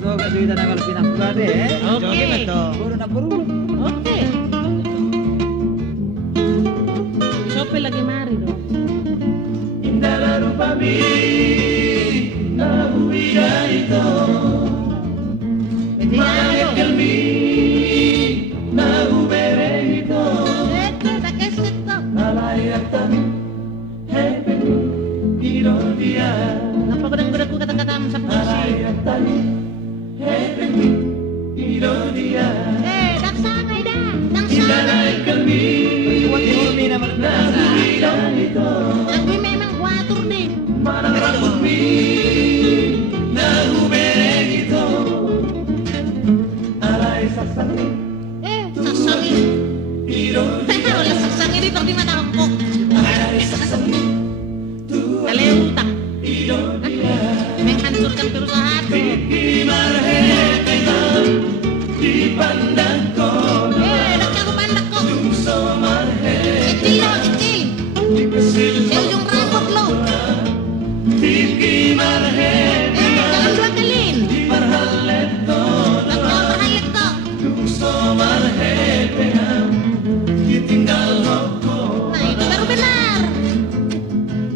So gak cerita na kalau pinakba deh. Oke. Puro na puro. Oke. Siapa lagi mari dong? Indahlah rupamu, nahu ito. Malangit kalmi, nahu berehito. Ito, takesit ko. Alayak tami, hepe, iro dia. Napagodang-godag ko kata-kata sa pusi. Alayak tami, hepe, iro dia. Dagsangay da! Indahlah Dagsangay! kalmi, Kuat urmi na nahu malapasa. ito. Ako'y memang kwatur din. Manang rambut mi, nahu berehito. Alay sasami, Sasangin. iro dia. Wala sasangin dito di mata ko. Alay sasami, Kaliutang. iro dia. Menghancurkan perusahaan. Di marhepekan, di pandang ko. Daknya ko pandak ko. So marhe, Kecil lo, kecil. di pesil Sa ujung rambut lo. di marhe, Jangan dua kalin. di marhalet to. Daknya ko berhalit ko. So marhepekan, ditinggal ko. Nah, itu baru benar.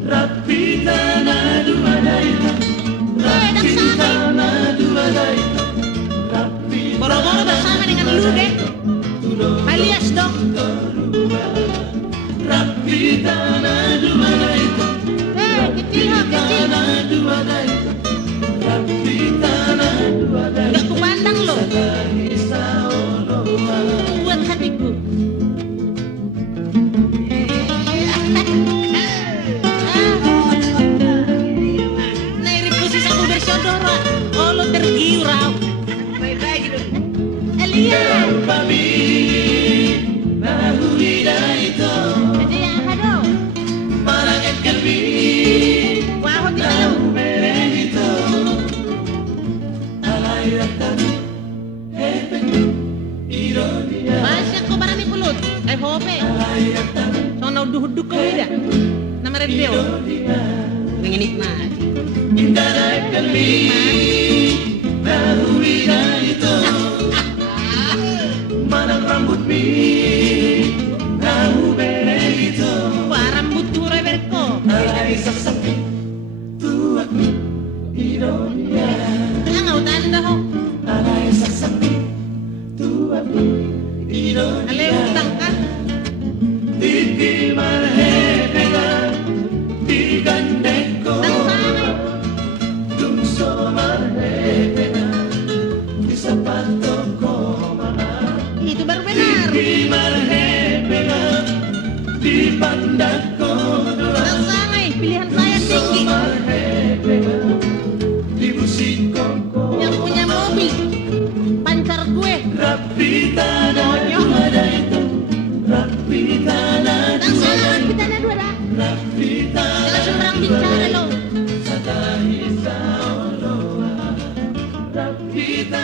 Rapita na dumadayta, rapita na dumadayta, rapita Boro-boro bersama dengan lu deh. Alias dong. rapita na dumadayta, Kecil ho, kecil. na dumadayta, rapita na dumadayta. Gak ku pandang lo. Isa oloa, Buat hatiku. Nairiku si saku bersyodora. Oh lo tergiur rau. Elia. rupami, nahu ito, Jadi yang hado. malangit kalbi, Wah, di dalam. berehito, alayak tami, hepe, iro dia, Masya ko barami pulut. Ay hope. alayak tami, Sono duhuduk ko ida. Nama review. Menginik na. indahlah kalbi, nahu ito, manang rambut mi, nahu berehito, Wah, rambut turai berko. alay sasapi, tuak mi, iro dia, Kaya nga utanda ho. alay sasapi, tuak mi, iro Ale dia. utang ka. Di marhepekan, di gandeko, Dagsangay. dumso marhepekan, di sapato ko mahal. Itu baru benar. Di marhepekan, di pandang ko doa, Dagsangay. Pilihan saya dumso tinggi. marhepekan, di musikong ko. Yang punya mobil. Pancar gue. Rapita na duada ito, rapita na Dagsangay. Kita na dua dah. rapita Jangan sembarang bicara lo. sa dahil sa oloa, rapita